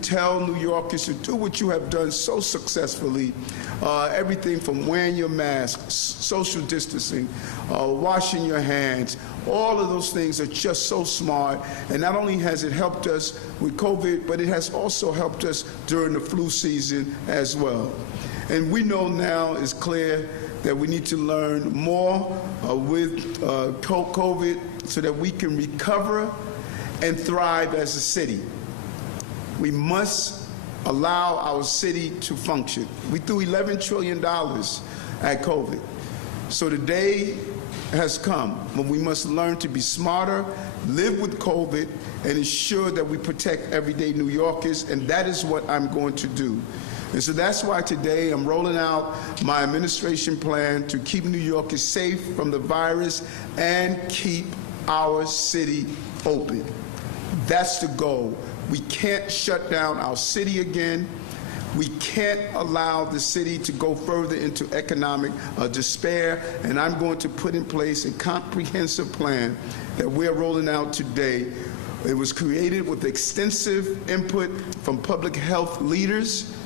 tell New Yorkers to do what you have done so successfully, everything from wearing your mask, social distancing, washing your hands, all of those things are just so smart. And not only has it helped us with COVID, but it has also helped us during the flu season as well. And we know now it's clear that we need to learn more with COVID so that we can recover and thrive as a city. We must allow our city to function. We threw $11 trillion at COVID. So the day has come when we must learn to be smarter, live with COVID, and ensure that we protect everyday New Yorkers, and that is what I'm going to do. And so that's why today I'm rolling out my administration plan to keep New Yorkers safe from the virus and keep our city open. That's the goal. We can't shut down our city again. We can't allow the city to go further into economic despair, and I'm going to put in place a comprehensive plan that we're rolling out today. It was created with extensive input from public health leaders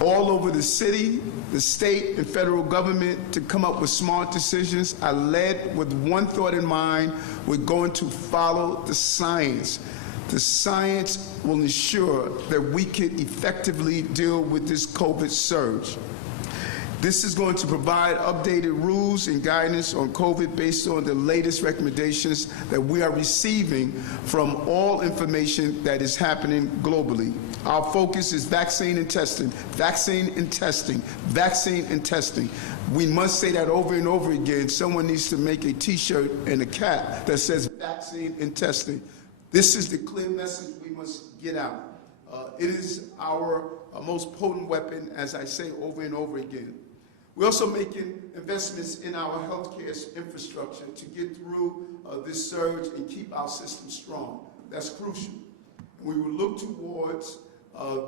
all over the city, the state, and federal government to come up with smart decisions. I led with one thought in mind: we're going to follow the science. The science will ensure that we can effectively deal with this COVID surge. This is going to provide updated rules and guidance on COVID based on the latest recommendations that we are receiving from all information that is happening globally. Our focus is vaccine and testing, vaccine and testing, vaccine and testing. We must say that over and over again. Someone needs to make a T-shirt and a cap that says vaccine and testing. This is the clear message we must get out. It is our most potent weapon, as I say over and over again. We're also making investments in our healthcare infrastructure to get through this surge and keep our system strong. That's crucial. We will look towards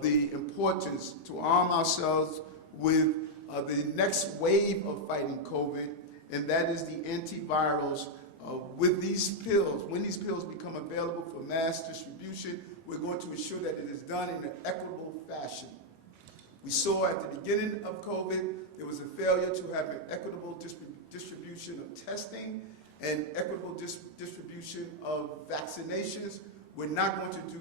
the importance to arm ourselves with the next wave of fighting COVID, and that is the antivirals. With these pills, when these pills become available for mass distribution, we're going to ensure that it is done in an equitable fashion. We saw at the beginning of COVID, there was a failure to have an equitable distribution of testing and equitable distribution of vaccinations. We're not going to do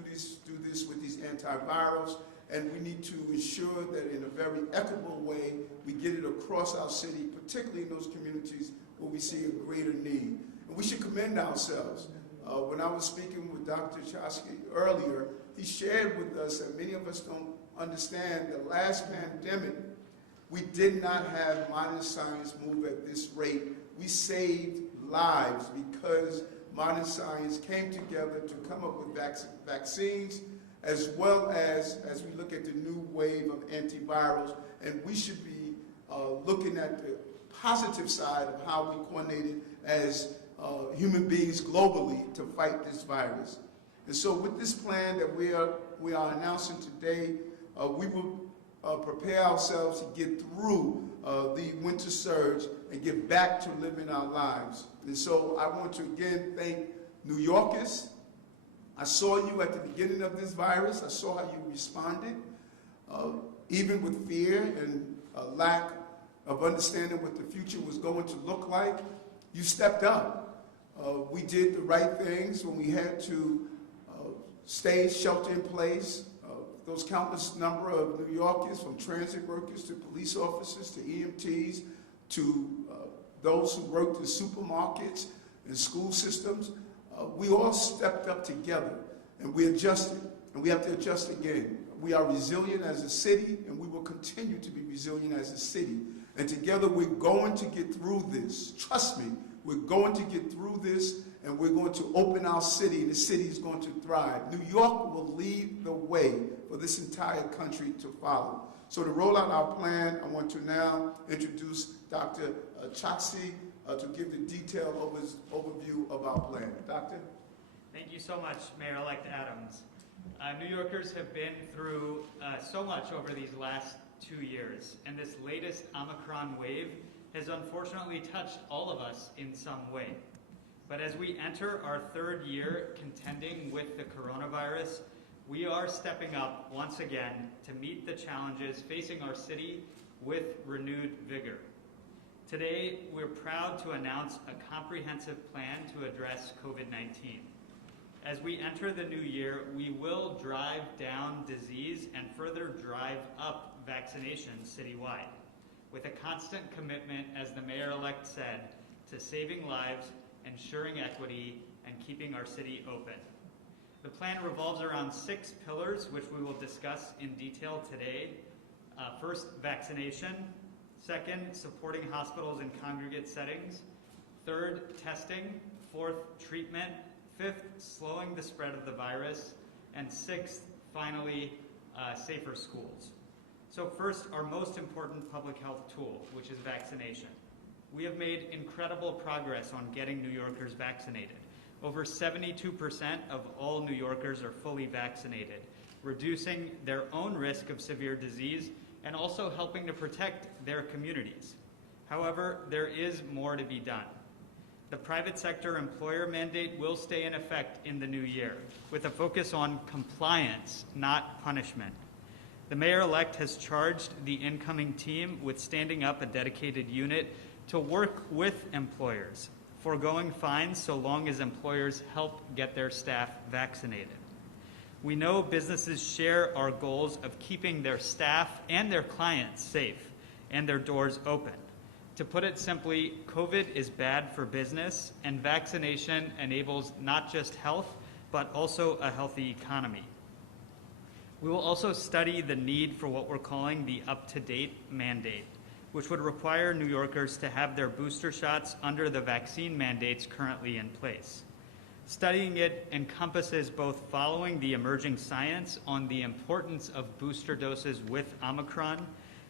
this with these antivirals, and we need to ensure that in a very equitable way, we get it across our city, particularly in those communities where we see a greater need. And we should commend ourselves. When I was speaking with Dr. Chosky earlier, he shared with us that many of us don't understand the last pandemic, we did not have modern science move at this rate. We saved lives because modern science came together to come up with vaccines, as well as we look at the new wave of antivirals. And we should be looking at the positive side of how we coordinated as human beings globally to fight this virus. And so with this plan that we are announcing today, we will prepare ourselves to get through the winter surge and get back to living our lives. And so I want to again thank New Yorkers. I saw you at the beginning of this virus. I saw how you responded, even with fear and lack of understanding what the future was going to look like. You stepped up. We did the right things when we had to stay shelter in place. Those countless number of New Yorkers, from transit workers to police officers to EMTs to those who worked in supermarkets and school systems, we all stepped up together and we adjusted, and we have to adjust again. We are resilient as a city, and we will continue to be resilient as a city. And together we're going to get through this. Trust me, we're going to get through this, and we're going to open our city, and the city is going to thrive. New York will lead the way for this entire country to follow. So to roll out our plan, I want to now introduce Dr. Chokshi to give the detailed overview of our plan. Doctor? Thank you so much, Mayor-elect Adams. New Yorkers have been through so much over these last 2 years, and this latest Omicron wave has unfortunately touched all of us in some way. But as we enter our third year contending with the coronavirus, we are stepping up once again to meet the challenges facing our city with renewed vigor. Today, we're proud to announce a comprehensive plan to address COVID-19. As we enter the new year, we will drive down disease and further drive up vaccinations citywide, with a constant commitment, as the mayor-elect said, to saving lives, ensuring equity, and keeping our city open. The plan revolves around 6 pillars, which we will discuss in detail today. First, vaccination. Second, supporting hospitals in congregate settings. Third, testing. Fourth, treatment. Fifth, slowing the spread of the virus. And sixth, finally, safer schools. So first, our most important public health tool, which is vaccination. We have made incredible progress on getting New Yorkers vaccinated. Over 72% of all New Yorkers are fully vaccinated, reducing their own risk of severe disease and also helping to protect their communities. However, there is more to be done. The private sector employer mandate will stay in effect in the new year, with a focus on compliance, not punishment. The mayor-elect has charged the incoming team with standing up a dedicated unit to work with employers, foregoing fines so long as employers help get their staff vaccinated. We know businesses share our goals of keeping their staff and their clients safe and their doors open. To put it simply, COVID is bad for business, and vaccination enables not just health, but also a healthy economy. We will also study the need for what we're calling the up-to-date mandate, which would require New Yorkers to have their booster shots under the vaccine mandates currently in place. Studying it encompasses both following the emerging science on the importance of booster doses with Omicron,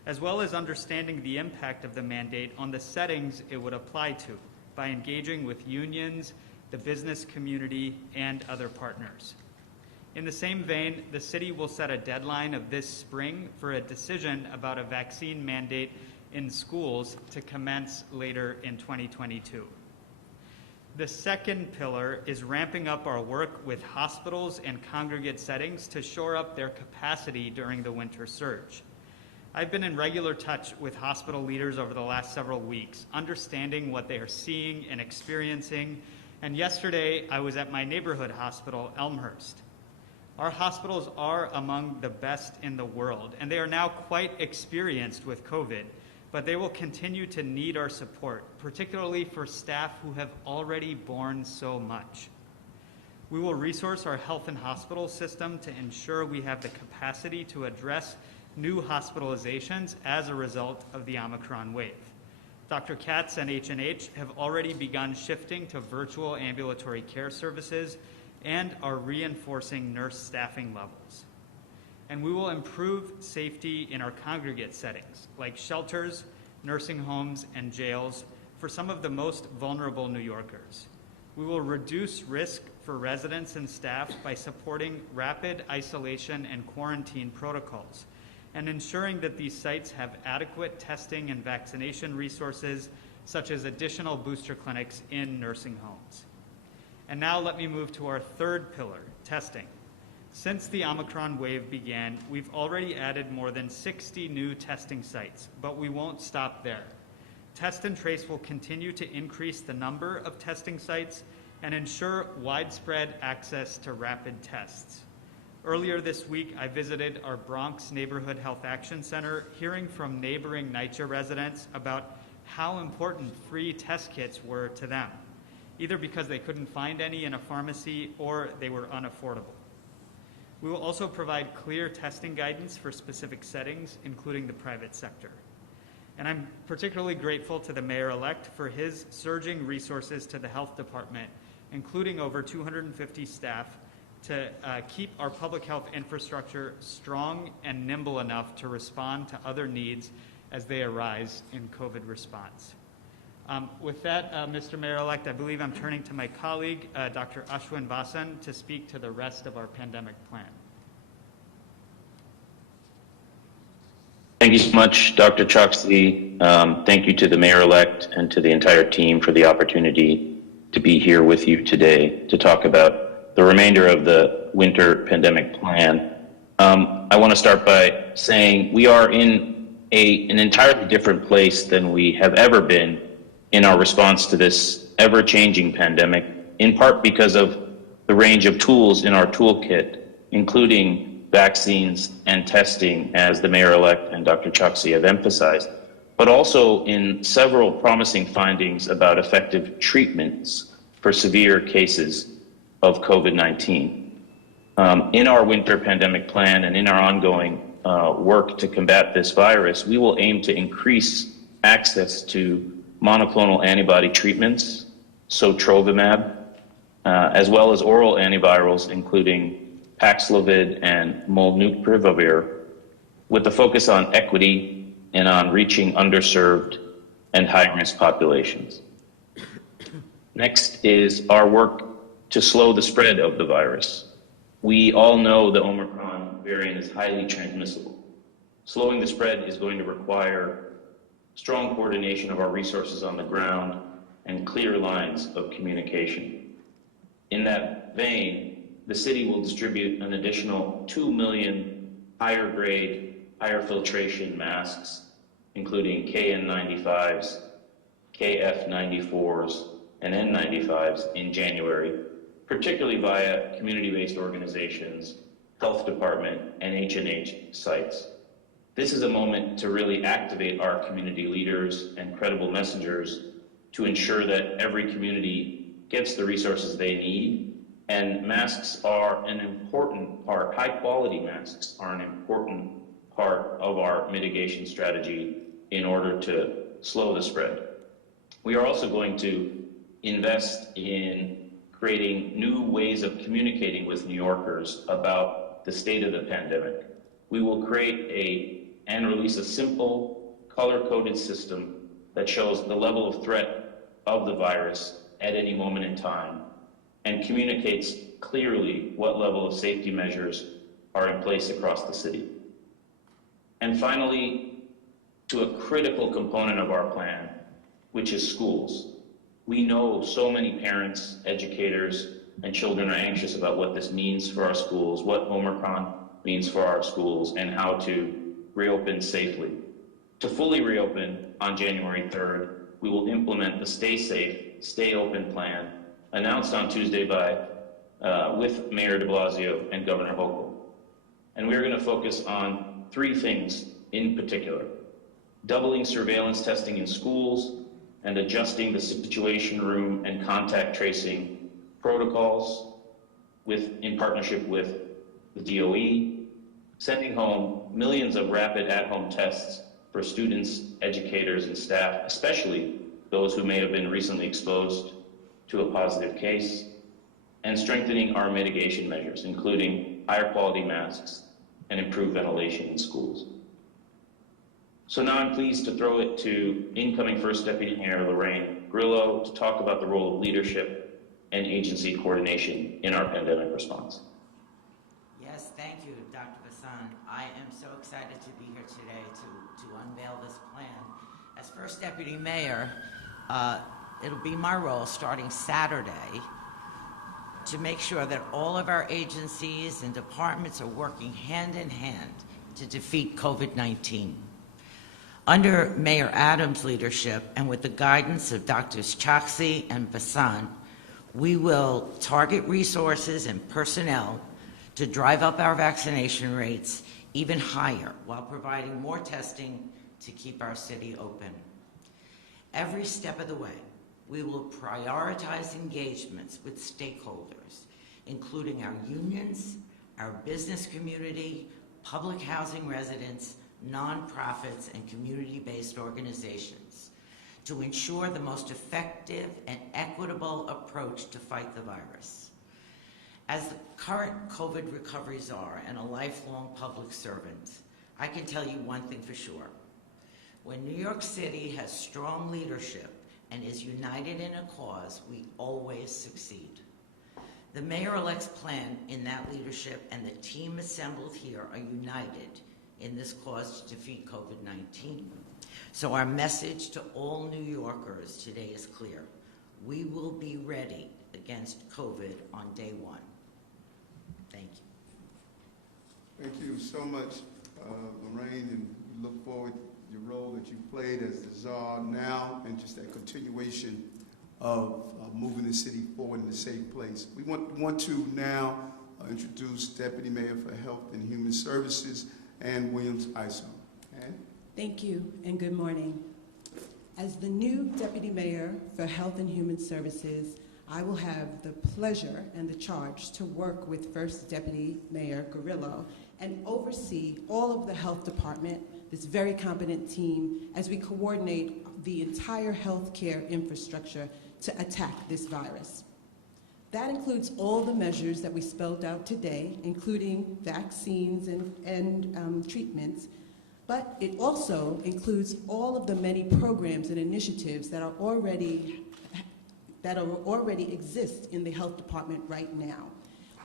as well as understanding the impact of the mandate on the settings it would apply to by engaging with unions, the business community, and other partners. In the same vein, the city will set a deadline of this spring for a decision about a vaccine mandate in schools to commence later in 2022. The second pillar is ramping up our work with hospitals and congregate settings to shore up their capacity during the winter surge. I've been in regular touch with hospital leaders over the last several weeks, understanding what they are seeing and experiencing, and yesterday I was at my neighborhood hospital, Elmhurst. Our hospitals are among the best in the world, and they are now quite experienced with COVID, but they will continue to need our support, particularly for staff who have already borne so much. We will resource our health and hospital system to ensure we have the capacity to address new hospitalizations as a result of the Omicron wave. Dr. Katz and H&H have already begun shifting to virtual ambulatory care services and are reinforcing nurse staffing levels. And we will improve safety in our congregate settings, like shelters, nursing homes, and jails for some of the most vulnerable New Yorkers. We will reduce risk for residents and staff by supporting rapid isolation and quarantine protocols and ensuring that these sites have adequate testing and vaccination resources, such as additional booster clinics in nursing homes. And now let me move to our third pillar, testing. Since the Omicron wave began, we've already added more than 60 new testing sites, but we won't stop there. Test and Trace will continue to increase the number of testing sites and ensure widespread access to rapid tests. Earlier this week, I visited our Bronx Neighborhood Health Action Center, hearing from neighboring NYC residents about how important free test kits were to them, either because they couldn't find any in a pharmacy or they were unaffordable. We will also provide clear testing guidance for specific settings, including the private sector. And I'm particularly grateful to the mayor-elect for his surging resources to the health department, including over 250 staff, to keep our public health infrastructure strong and nimble enough to respond to other needs as they arise in COVID response. With that, Mr. Mayor-elect, I believe I'm turning to my colleague, Dr. Ashwin Vasan, to speak to the rest of our pandemic plan. Thank you so much, Dr. Choksi. Thank you to the mayor-elect and to the entire team for the opportunity to be here with you today to talk about the remainder of the winter pandemic plan. I want to start by saying we are in an entirely different place than we have ever been in our response to this ever-changing pandemic, in part because of the range of tools in our toolkit, including vaccines and testing, as the mayor-elect and Dr. Choksi have emphasized, but also in several promising findings about effective treatments for severe cases of COVID-19. In our winter pandemic plan and in our ongoing work to combat this virus, we will aim to increase access to monoclonal antibody treatments, sotrovimab, as well as oral antivirals, including Paxlovid and molnupiravir, with the focus on equity and on reaching underserved and high-risk populations. Next is our work to slow the spread of the virus. We all know the Omicron variant is highly transmissible. Slowing the spread is going to require strong coordination of our resources on the ground and clear lines of communication. In that vein, the city will distribute an additional 2 million higher grade, higher filtration masks, including KN95s, KF94s, and N95s in January, particularly via community-based organizations, health department, and H&H sites. This is a moment to really activate our community leaders and credible messengers to ensure that every community gets the resources they need. And masks are an important part, high-quality masks are an important part of our mitigation strategy in order to slow the spread. We are also going to invest in creating new ways of communicating with New Yorkers about the state of the pandemic. We will create and release a simple, color-coded system that shows the level of threat of the virus at any moment in time and communicates clearly what level of safety measures are in place across the city. And finally, to a critical component of our plan, which is schools. We know so many parents, educators, and children are anxious about what this means for our schools, what Omicron means for our schools, and how to reopen safely. To fully reopen on January 3rd, we will implement the Stay Safe, Stay Open plan announced on Tuesday with Mayor de Blasio and Governor Hochul. And we're going to focus on 3 things in particular: doubling surveillance testing in schools and adjusting the situation room and contact tracing protocols in partnership with the DOE, sending home millions of rapid at-home tests for students, educators, and staff, especially those who may have been recently exposed to a positive case, and strengthening our mitigation measures, including higher quality masks and improved ventilation in schools. So now I'm pleased to throw it to incoming First Deputy Mayor Lorraine Grillo to talk about the role of leadership and agency coordination in our pandemic response. Yes, thank you, Dr. Bassan. I am so excited to be here today to unveil this plan. As First Deputy Mayor, it'll be my role starting Saturday to make sure that all of our agencies and departments are working hand in hand to defeat COVID-19. Under Mayor Adams' leadership and with the guidance of Drs. Choksi and Bassan, we will target resources and personnel to drive up our vaccination rates even higher while providing more testing to keep our city open. Every step of the way, we will prioritize engagements with stakeholders, including our unions, our business community, public housing residents, nonprofits, and community-based organizations to ensure the most effective and equitable approach to fight the virus. As the current COVID recoveries are and a lifelong public servant, I can tell you one thing for sure. When New York City has strong leadership and is united in a cause, we always succeed. The mayor-elect's plan in that leadership and the team assembled here are united in this cause to defeat COVID-19. So our message to all New Yorkers today is clear. We will be ready against COVID on day one. Thank you. Thank you so much, Lorraine, and we look forward to your role that you played as the czar now and just that continuation of moving the city forward in a safe place. We want to now introduce Deputy Mayor for Health and Human Services, Ann Williams-Isom. Ann? Thank you, and good morning. As the new Deputy Mayor for Health and Human Services, I will have the pleasure and the charge to work with First Deputy Mayor Grillo and oversee all of the health department, this very competent team, as we coordinate the entire healthcare infrastructure to attack this virus. That includes all the measures that we spelled out today, including vaccines and treatments, but it also includes all of the many programs and initiatives that already exist in the health department right now.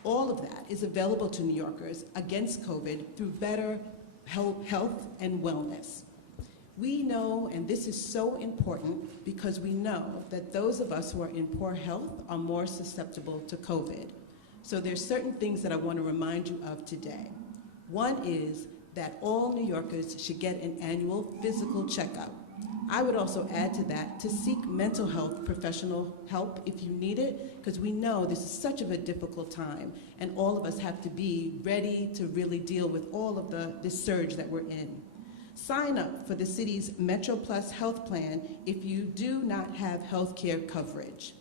All of that is available to New Yorkers against COVID through better health and wellness. We know, and this is so important because we know that those of us who are in poor health are more susceptible to COVID. So there's certain things that I want to remind you of today. One is that all New Yorkers should get an annual physical checkup. I would also add to that to seek mental health professional help if you need it, because we know this is such of a difficult time, and all of us have to be ready to really deal with all of this surge that we're in. Sign up for the city's Metro Plus health plan if you do not have health care coverage.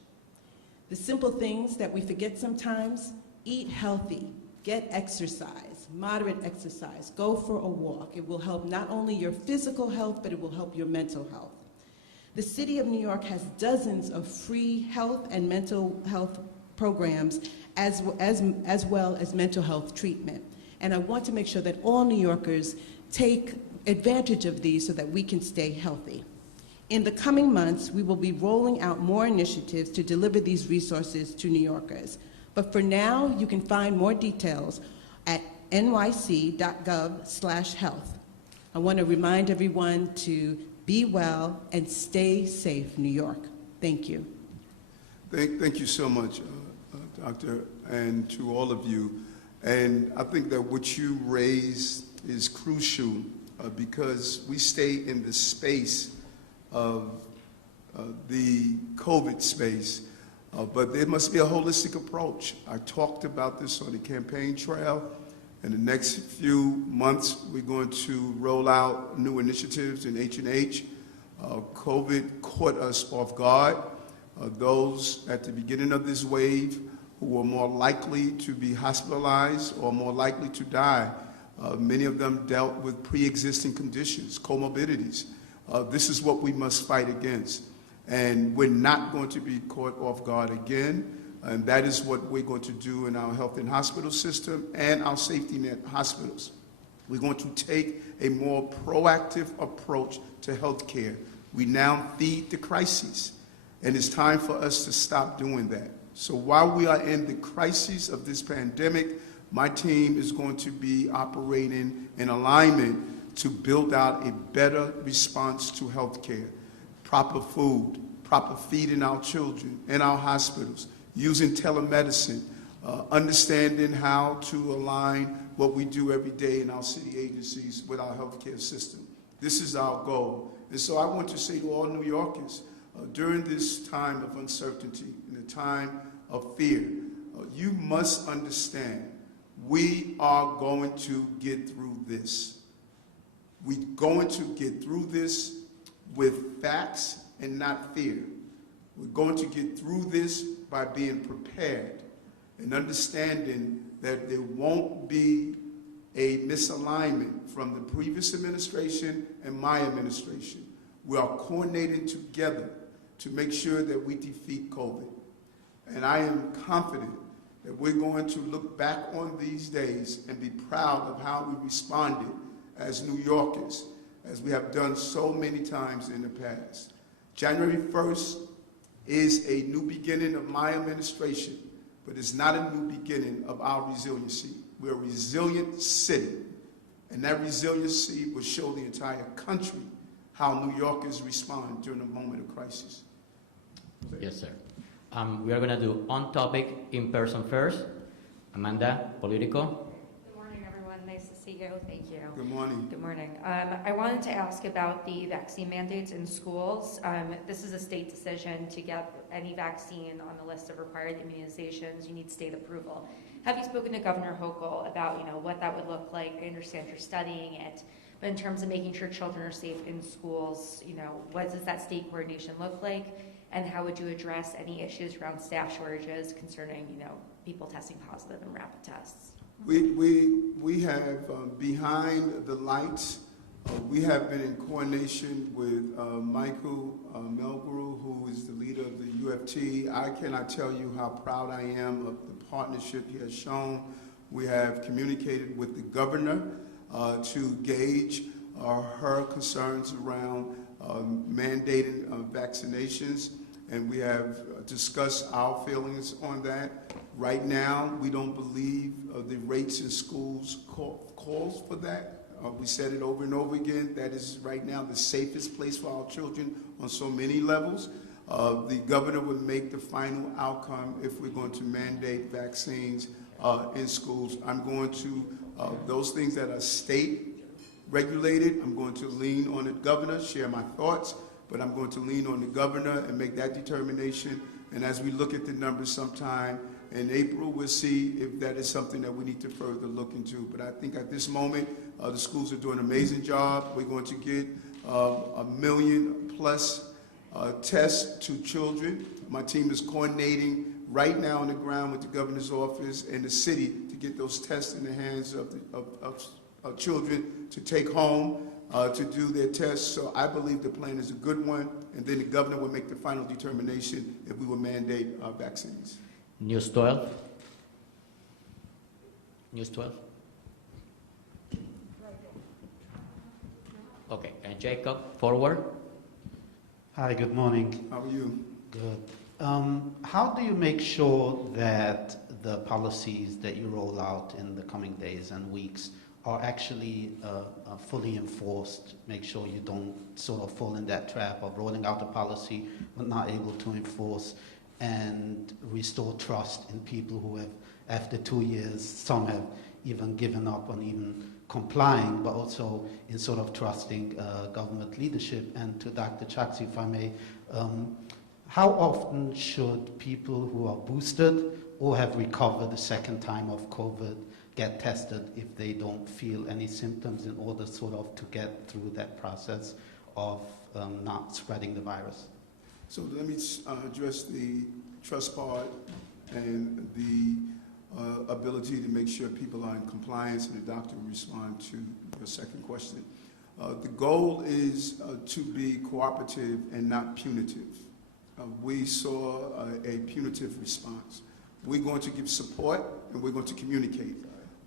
The simple things that we forget sometimes: eat healthy, get exercise, moderate exercise, go for a walk. It will help not only your physical health, but it will help your mental health. The City of New York has dozens of free health and mental health programs as well as mental health treatment. And I want to make sure that all New Yorkers take advantage of these so that we can stay healthy. In the coming months, we will be rolling out more initiatives to deliver these resources to New Yorkers. But for now, you can find more details at nyc.gov/health. I want to remind everyone to be well and stay safe, New York. Thank you. Thank you so much, Doctor, and to all of you. And I think that what you raised is crucial because we stay in the space of the COVID space, but there must be a holistic approach. I talked about this on the campaign trail. In the next few months, we're going to roll out new initiatives in H&H. COVID caught us off guard. Those at the beginning of this wave who were more likely to be hospitalized or more likely to die, many of them dealt with pre-existing conditions, comorbidities. This is what we must fight against. And we're not going to be caught off guard again. And that is what we're going to do in our health and hospital system and our safety net hospitals. We're going to take a more proactive approach to health care. We now feed the crises, and it's time for us to stop doing that. So while we are in the crisis of this pandemic, my team is going to be operating in alignment to build out a better response to health care, proper food, proper feeding our children in our hospitals, using telemedicine, understanding how to align what we do every day in our city agencies with our healthcare system. This is our goal. And so I want to say to all New Yorkers, during this time of uncertainty, in a time of fear, you must understand we are going to get through this. We're going to get through this with facts and not fear. We're going to get through this by being prepared and understanding that there won't be a misalignment from the previous administration and my administration. We are coordinating together to make sure that we defeat COVID. And I am confident that we're going to look back on these days and be proud of how we responded as New Yorkers, as we have done so many times in the past. January 1st is a new beginning of my administration, but it's not a new beginning of our resiliency. We're a resilient city, and that resiliency will show the entire country how New Yorkers respond during a moment of crisis. Yes, sir. We are going to do on topic, in person first. Amanda, Politico. Good morning, everyone. Nice to see you. Thank you. Good morning. Good morning. I wanted to ask about the vaccine mandates in schools. This is a state decision to get any vaccine on the list of required immunizations. You need state approval. Have you spoken to Governor Hochul about, what that would look like? I understand you're studying it, but in terms of making sure children are safe in schools, what does that state coordination look like? And how would you address any issues around staff shortages concerning, people testing positive in rapid tests? We have behind the lights. We have been in coordination with Michael Melgrew, who is the leader of the UFT. I cannot tell you how proud I am of the partnership he has shown. We have communicated with the governor to gauge her concerns around mandated vaccinations, and we have discussed our feelings on that. Right now, we don't believe the rates in schools calls for that. We said it over and over again. That is right now the safest place for our children on so many levels. The governor would make the final outcome if we're going to mandate vaccines in schools. I'm going to, those things that are state regulated, I'm going to lean on the governor, share my thoughts, but I'm going to lean on the governor and make that determination. And as we look at the numbers sometime in April, we'll see if that is something that we need to further look into. But I think at this moment, the schools are doing an amazing job. We're going to get 1 million plus tests to children. My team is coordinating right now on the ground with the governor's office and the city to get those tests in the hands of children to take home to do their tests. So I believe the plan is a good one, and then the governor will make the final determination if we will mandate vaccines. News 12. News 12. Okay, and Jacob, forward. Hi, good morning. How are you? Good. How do you make sure that the policies that you roll out in the coming days and weeks are actually fully enforced? Make sure you don't sort of fall in that trap of rolling out a policy but not able to enforce, and restore trust in people who have, after 2 years, some have even given up on even complying, but also in sort of trusting government leadership. And to Dr. Chaksi, if I may, how often should people who are boosted or have recovered the second time of COVID get tested if they don't feel any symptoms, in order sort of to get through that process of not spreading the virus? So let me address the trust part and the ability to make sure people are in compliance, and the doctor will respond to your second question. The goal is to be cooperative and not punitive. We saw a punitive response. We're going to give support, and we're going to communicate.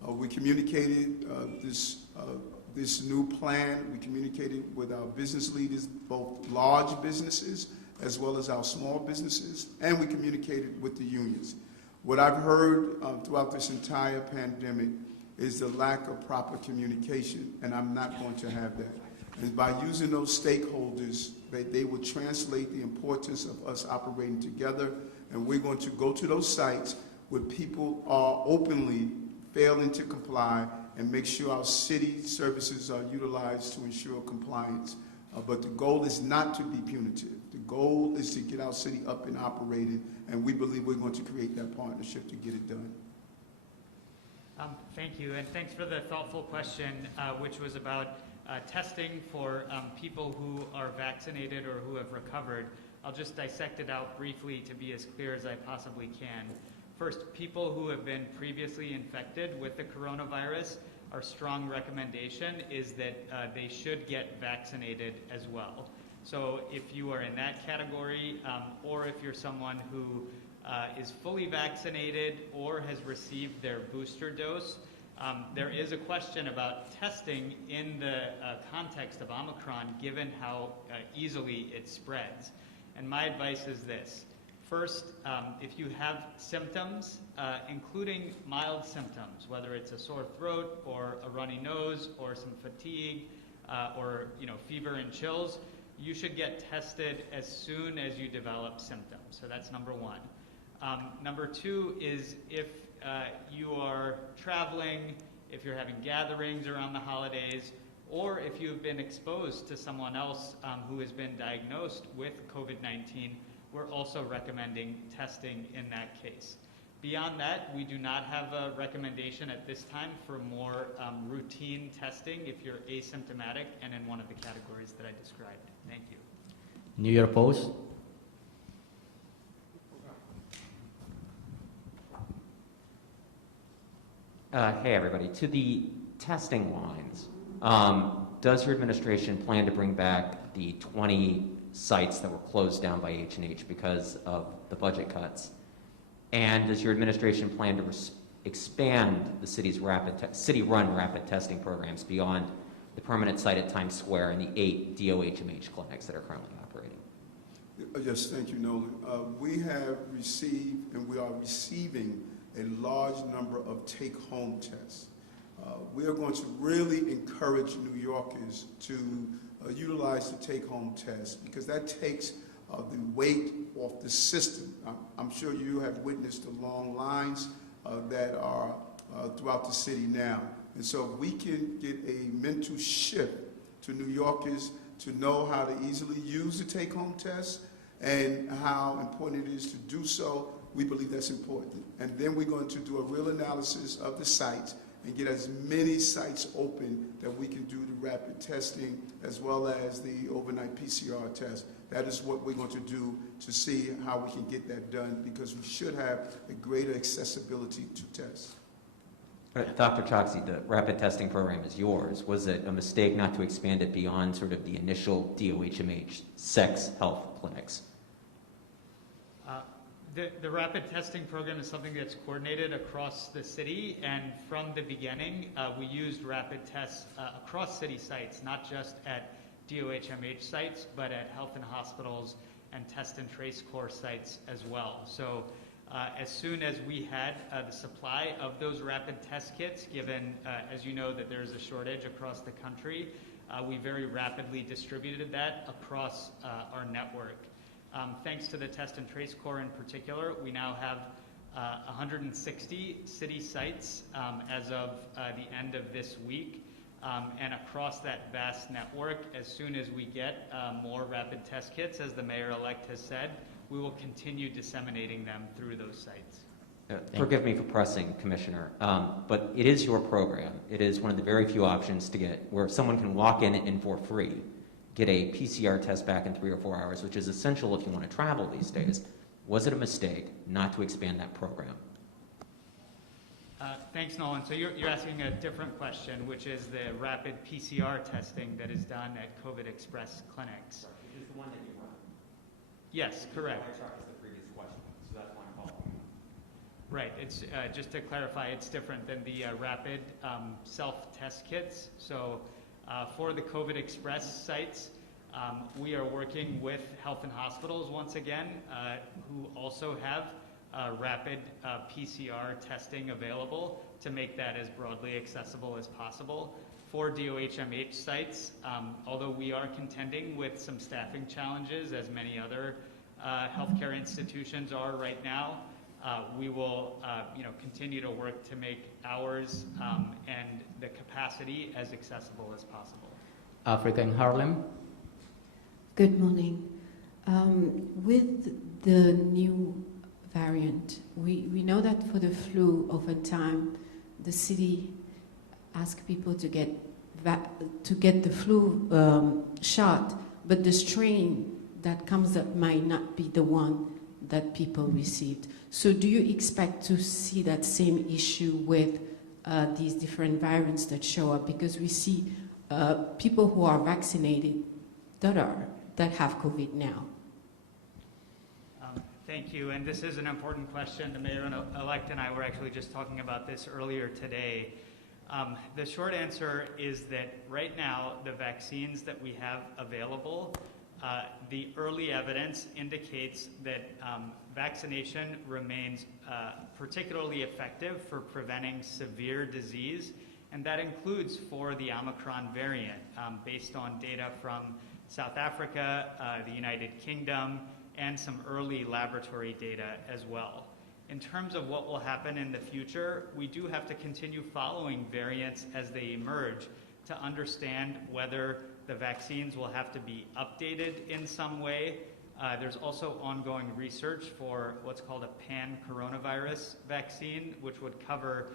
We communicated this new plan. We communicated with our business leaders, both large businesses as well as our small businesses, and we communicated with the unions. What I've heard throughout this entire pandemic is the lack of proper communication, and I'm not going to have that. And by using those stakeholders, they will translate the importance of us operating together, and we're going to go to those sites where people are openly failing to comply and make sure our city services are utilized to ensure compliance. But the goal is not to be punitive. The goal is to get our city up and operating, and we believe we're going to create that partnership to get it done. Thank you, and thanks for the thoughtful question, which was about testing for people who are vaccinated or who have recovered. I'll just dissect it out briefly to be as clear as I possibly can. First, people who have been previously infected with the coronavirus, our strong recommendation is that they should get vaccinated as well. So if you are in that category, or if you're someone who is fully vaccinated or has received their booster dose, there is a question about testing in the context of Omicron, given how easily it spreads. And my advice is this. First, if you have symptoms, including mild symptoms, whether it's a sore throat or a runny nose or some fatigue or fever and chills, you should get tested as soon as you develop symptoms. So that's number one. Number two is if you are traveling, if you're having gatherings around the holidays, or if you've been exposed to someone else who has been diagnosed with COVID-19, we're also recommending testing in that case. Beyond that, we do not have a recommendation at this time for more routine testing if you're asymptomatic and in one of the categories that I described. Thank you. New York Post. Hey, everybody. To the testing lines, does your administration plan to bring back the 20 sites that were closed down by H&H because of the budget cuts? And does your administration plan to expand the city's city-run rapid testing programs beyond the permanent site at Times Square and the 8 DOHMH clinics that are currently operating? Yes, thank you, Nolan. We have received and we are receiving a large number of take-home tests. We are going to really encourage New Yorkers to utilize the take-home test because that takes the weight off the system. I'm sure you have witnessed the long lines that are throughout the city now. And so we can get a mental shift to New Yorkers to know how to easily use the take-home test and how important it is to do so. We believe that's important. And then we're going to do a real analysis of the sites and get as many sites open that we can do the rapid testing as well as the overnight PCR test. That is what we're going to do to see how we can get that done because we should have a greater accessibility to tests. Dr. Choksi, the rapid testing program is yours. Was it a mistake not to expand it beyond sort of the initial DOHMH sex health clinics? The rapid testing program is something that's coordinated across the city, and from the beginning, we used rapid tests across city sites, not just at DOHMH sites, but at health and hospitals and test and trace core sites as well. So as soon as we had the supply of those rapid test kits, given, as you know, that there's a shortage across the country, we very rapidly distributed that across our network. Thanks to the test and trace core in particular, we now have 160 city sites as of the end of this week. And across that vast network, as soon as we get more rapid test kits, as the mayor-elect has said, we will continue disseminating them through those sites. Forgive me for pressing, Commissioner, but it is your program. It is one of the very few options to get where someone can walk in and for free get a PCR test back in 3 or 4 hours, which is essential if you want to travel these days. Was it a mistake not to expand that program? Thanks, Nolan. So you're asking a different question, which is the rapid PCR testing that is done at COVID Express clinics. Is the one that you run? Yes, correct. My truck is the previous question, so that's why I'm following up. Right. It's just to clarify, it's different than the rapid self-test kits. So for the COVID Express sites, we are working with health and hospitals once again, who also have rapid PCR testing available to make that as broadly accessible as possible. For DOHMH sites, although we are contending with some staffing challenges, as many other healthcare institutions are right now, we will continue to work to make ours and the capacity as accessible as possible. Africa in Harlem. Good morning. With the new variant, we know that for the flu, over time, the city asks people to get the flu shot, but the strain that comes up might not be the one that people received. So do you expect to see that same issue with these different variants that show up? Because we see people who are vaccinated that have COVID now. Thank you, and this is an important question. The mayor-elect and I were actually just talking about this earlier today. The short answer is that right now, the vaccines that we have available, the early evidence indicates that vaccination remains particularly effective for preventing severe disease, and that includes for the Omicron variant, based on data from South Africa, the United Kingdom, and some early laboratory data as well. In terms of what will happen in the future, we do have to continue following variants as they emerge to understand whether the vaccines will have to be updated in some way. There's also ongoing research for what's called a pan-coronavirus vaccine, which would cover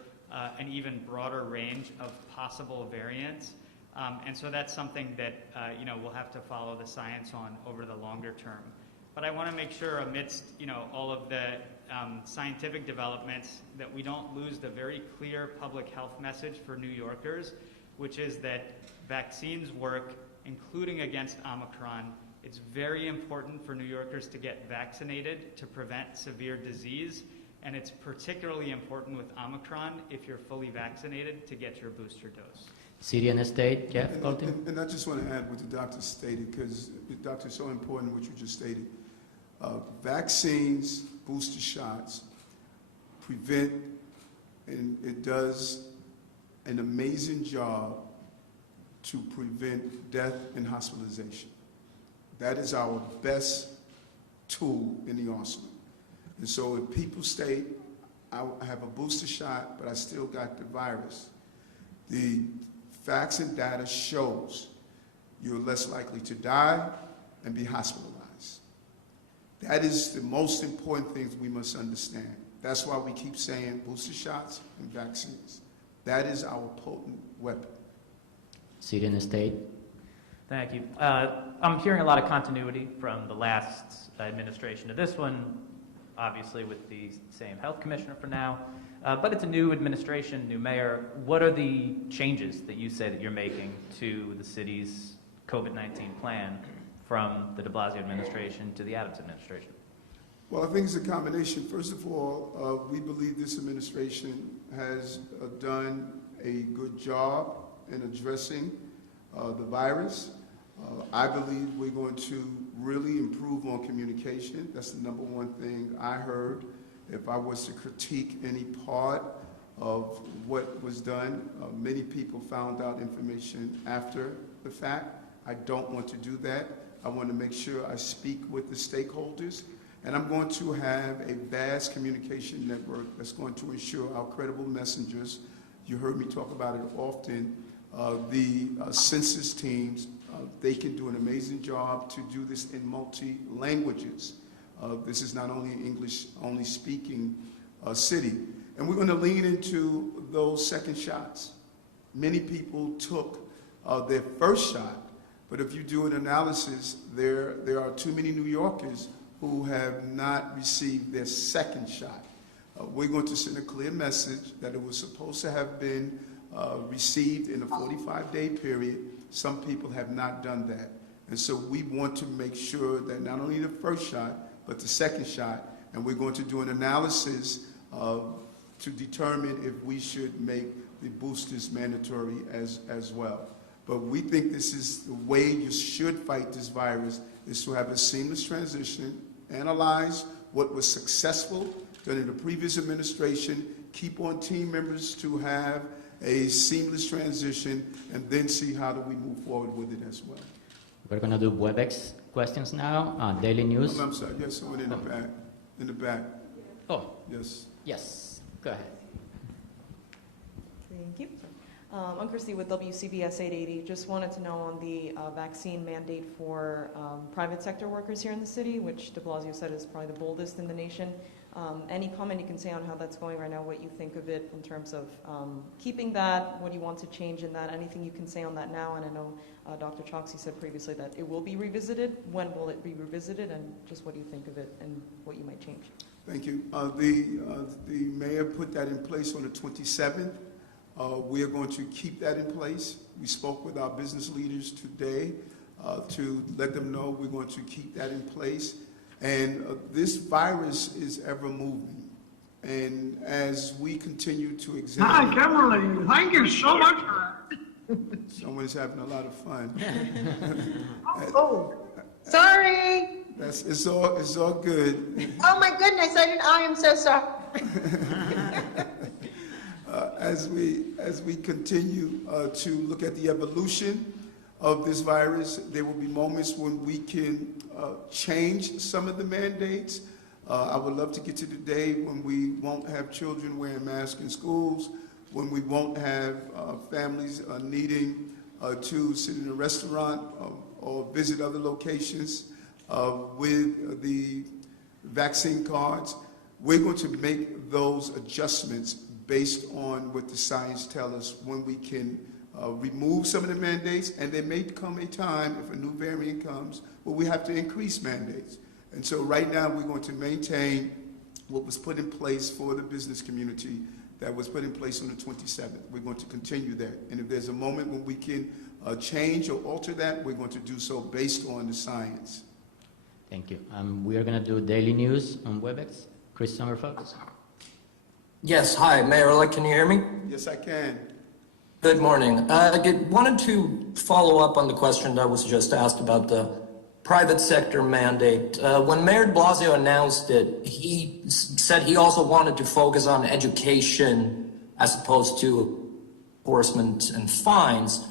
an even broader range of possible variants. And so that's something that we'll have to follow the science on over the longer term. But I want to make sure, amidst all of the scientific developments, that we don't lose the very clear public health message for New Yorkers, which is that vaccines work, including against Omicron. It's very important for New Yorkers to get vaccinated to prevent severe disease, and it's particularly important with Omicron, if you're fully vaccinated, to get your booster dose. City and State, Jeff Colton. And I just want to add what the doctor stated, because the doctor is so important what you just stated. Vaccines, booster shots, prevent, and it does an amazing job to prevent death and hospitalization. That is our best tool in the arsenal. And so if people state, I have a booster shot, but I still got the virus, the facts and data shows you're less likely to die and be hospitalized. That is the most important thing we must understand. That's why we keep saying booster shots and vaccines. That is our potent weapon. City and State. Thank you. I'm hearing a lot of continuity from the last administration to this one, obviously with the same health commissioner for now, but it's a new administration, new mayor. What are the changes that you say that you're making to the city's COVID-19 plan from the de Blasio administration to the Adams administration? Well, I think it's a combination. First of all, we believe this administration has done a good job in addressing the virus. I believe we're going to really improve on communication. That's the number one thing I heard. If I was to critique any part of what was done, many people found out information after the fact. I don't want to do that. I want to make sure I speak with the stakeholders, and I'm going to have a vast communication network that's going to ensure our credible messengers, you heard me talk about it often, the census teams, they can do an amazing job to do this in multi-languages. This is not only an English-only speaking city. And we're going to lean into those second shots. Many people took their first shot, but if you do an analysis, there are too many New Yorkers who have not received their second shot. We're going to send a clear message that it was supposed to have been received in a 45-day period. Some people have not done that. And so we want to make sure that not only the first shot, but the second shot, and we're going to do an analysis to determine if we should make the boosters mandatory as well. But we think this is the way you should fight this virus, is to have a seamless transition, analyze what was successful done in the previous administration, keep on team members to have a seamless transition, and then see how do we move forward with it as well. We're going to do WebEx questions now. Daily News. I'm sorry, yes, someone in the back. In the back. Oh, Yes. yes. Go ahead. Thank you. I'm Christy with WCBS 880. Just wanted to know on the vaccine mandate for private sector workers here in the city, which de Blasio said is probably the boldest in the nation. Any comment you can say on how that's going right now, what you think of it in terms of keeping that, what you want to change in that, anything you can say on that now? And I know Dr. Choksi said previously that it will be revisited. When will it be revisited, and just what do you think of it and what you might change? Thank you. The mayor put that in place on the 27th. We are going to keep that in place. We spoke with our business leaders today to let them know we're going to keep that in place. And this virus is ever moving. And as we continue to examine... Hi, Kimberly. Thank you so much for that. Someone's having a lot of fun. Oh, sorry. It's all good. Oh my goodness, I am so sorry. As we continue to look at the evolution of this virus, there will be moments when we can change some of the mandates. I would love to get to the day when we won't have children wearing masks in schools, when we won't have families needing to sit in a restaurant or visit other locations with the vaccine cards. We're going to make those adjustments based on what the science tells us when we can remove some of the mandates, and there may come a time, if a new variant comes, where we have to increase mandates. And so right now we're going to maintain what was put in place for the business community that was put in place on the 27th. We're going to continue that. And if there's a moment when we can change or alter that, we're going to do so based on the science. Thank you. We are going to do daily news on WebEx. Chris Sommerfeld. Yes, hi, Mayor-elect, can you hear me? Yes, I can. Good morning. I wanted to follow up on the question that was just asked about the private sector mandate. When Mayor de Blasio announced it, he said he also wanted to focus on education as opposed to enforcement and fines.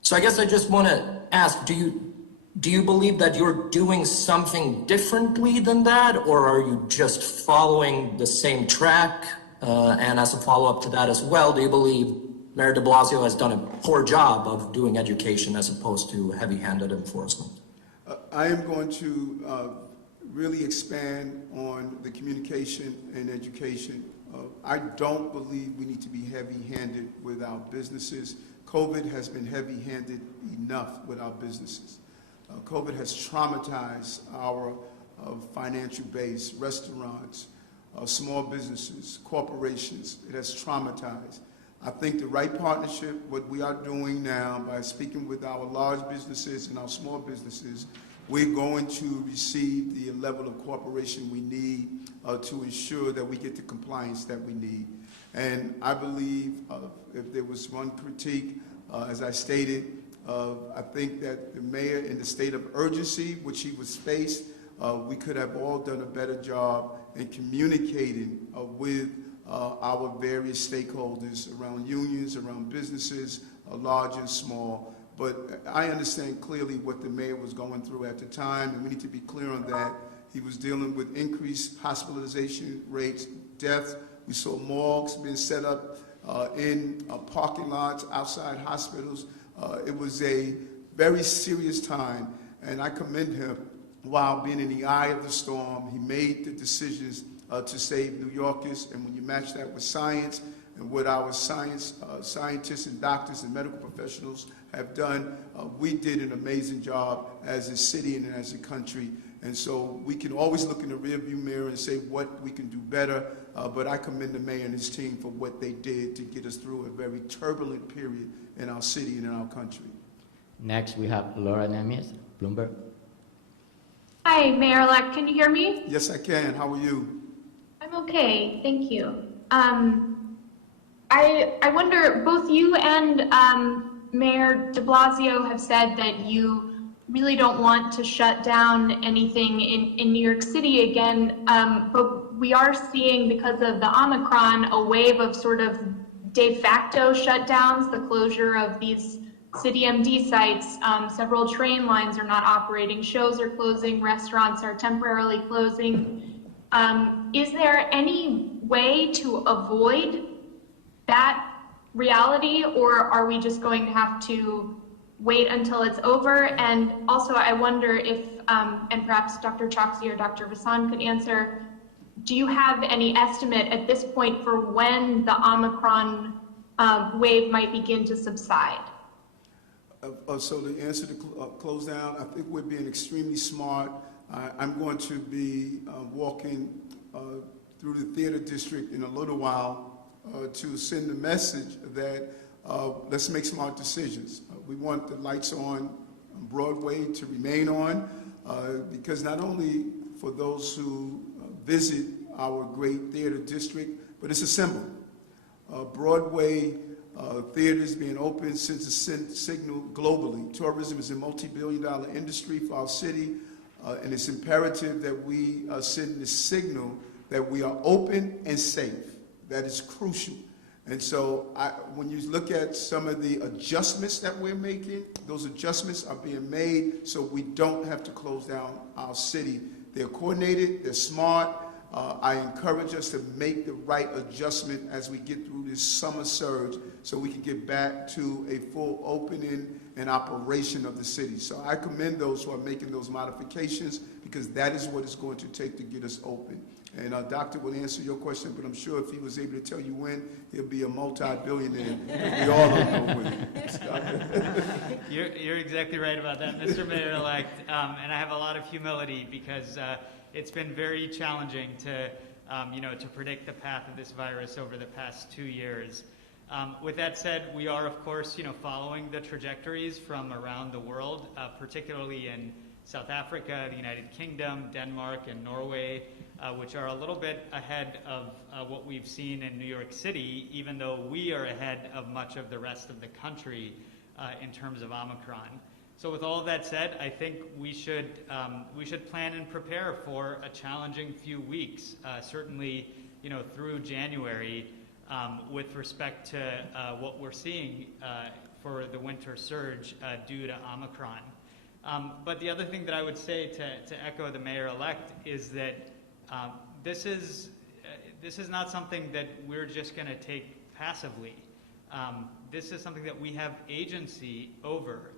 So I guess I just want to ask, do you believe that you're doing something differently than that, or are you just following the same track? And as a follow-up to that as well, do you believe Mayor de Blasio has done a poor job of doing education as opposed to heavy-handed enforcement? I am going to really expand on the communication and education. I don't believe we need to be heavy-handed with our businesses. COVID has been heavy-handed enough with our businesses. COVID has traumatized our financial base, restaurants, small businesses, corporations. It has traumatized. I think the right partnership, what we are doing now by speaking with our large businesses and our small businesses, we're going to receive the level of cooperation we need to ensure that we get the compliance that we need. And I believe if there was one critique, as I stated, I think that the mayor, in the state of urgency which he was faced, we could have all done a better job in communicating with our various stakeholders around unions, around businesses, large and small. But I understand clearly what the mayor was going through at the time, and we need to be clear on that. He was dealing with increased hospitalization rates, deaths. We saw morgues being set up in parking lots outside hospitals. It was a very serious time, and I commend him. While being in the eye of the storm, he made the decisions to save New Yorkers, and when you match that with science and what our scientists and doctors and medical professionals have done, we did an amazing job as a city and as a country. And so we can always look in the rearview mirror and say what we can do better, but I commend the mayor and his team for what they did to get us through a very turbulent period in our city and in our country. Next, we have Laura Nemes, Bloomberg. Hi, Mayor-elect, can you hear me? Yes, I can. How are you? I'm okay, thank you. I wonder, both you and Mayor de Blasio have said that you really don't want to shut down anything in New York City again, but we are seeing, because of the Omicron, a wave of sort of de facto shutdowns, the closure of these City MD sites. Several train lines are not operating, shows are closing, restaurants are temporarily closing. Is there any way to avoid that reality, or are we just going to have to wait until it's over? And also, I wonder if, and perhaps Dr. Choksi or Dr. Vassan could answer, do you have any estimate at this point for when the Omicron wave might begin to subside? So the answer to close down, I think we're being extremely smart. I'm going to be walking through the theater district in a little while to send the message that let's make smart decisions. We want the lights on Broadway to remain on because not only for those who visit our great theater district, but it's a symbol. Broadway theaters being open sends a signal globally. Tourism is a multi-billion-dollar industry for our city, and it's imperative that we send the signal that we are open and safe. That is crucial. And so when you look at some of the adjustments that we're making, those adjustments are being made so we don't have to close down our city. They're coordinated, they're smart, I encourage us to make the right adjustment as we get through this summer surge so we can get back to a full opening and operation of the city. So I commend those who are making those modifications because that is what it's going to take to get us open. And Doctor will answer your question, but I'm sure if he was able to tell you when, he'll be a multi-billionaire. We all don't know when. You're exactly right about that, Mr. Mayor-elect, and I have a lot of humility because it's been very challenging to, to predict the path of this virus over the past 2 years. With that said, we are, of course, following the trajectories from around the world, particularly in South Africa, the United Kingdom, Denmark, and Norway, which are a little bit ahead of what we've seen in New York City, even though we are ahead of much of the rest of the country in terms of Omicron. So with all of that said, I think we should plan and prepare for a challenging few weeks, certainly through January, with respect to what we're seeing for the winter surge due to Omicron. But the other thing that I would say to echo the mayor-elect is that this is not something that we're just going to take passively. This is something that we have agency over,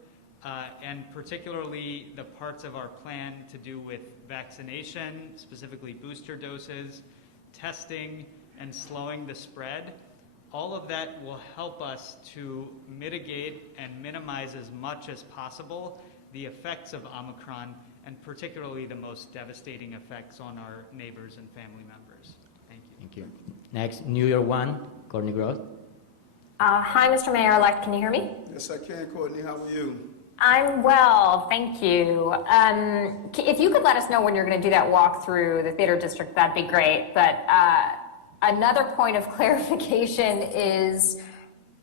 and particularly the parts of our plan to do with vaccination, specifically booster doses, testing, and slowing the spread. All of that will help us to mitigate and minimize as much as possible the effects of Omicron, and particularly the most devastating effects on our neighbors and family members. Thank you. Thank you. Next, New York 1, Courtney Gross. Hi, Mr. Mayor-elect. Can you hear me? Yes, I can, Courtney. How are you? I'm well, thank you. If you could let us know when you're going to do that walk through the theater district, that'd be great. But another point of clarification is,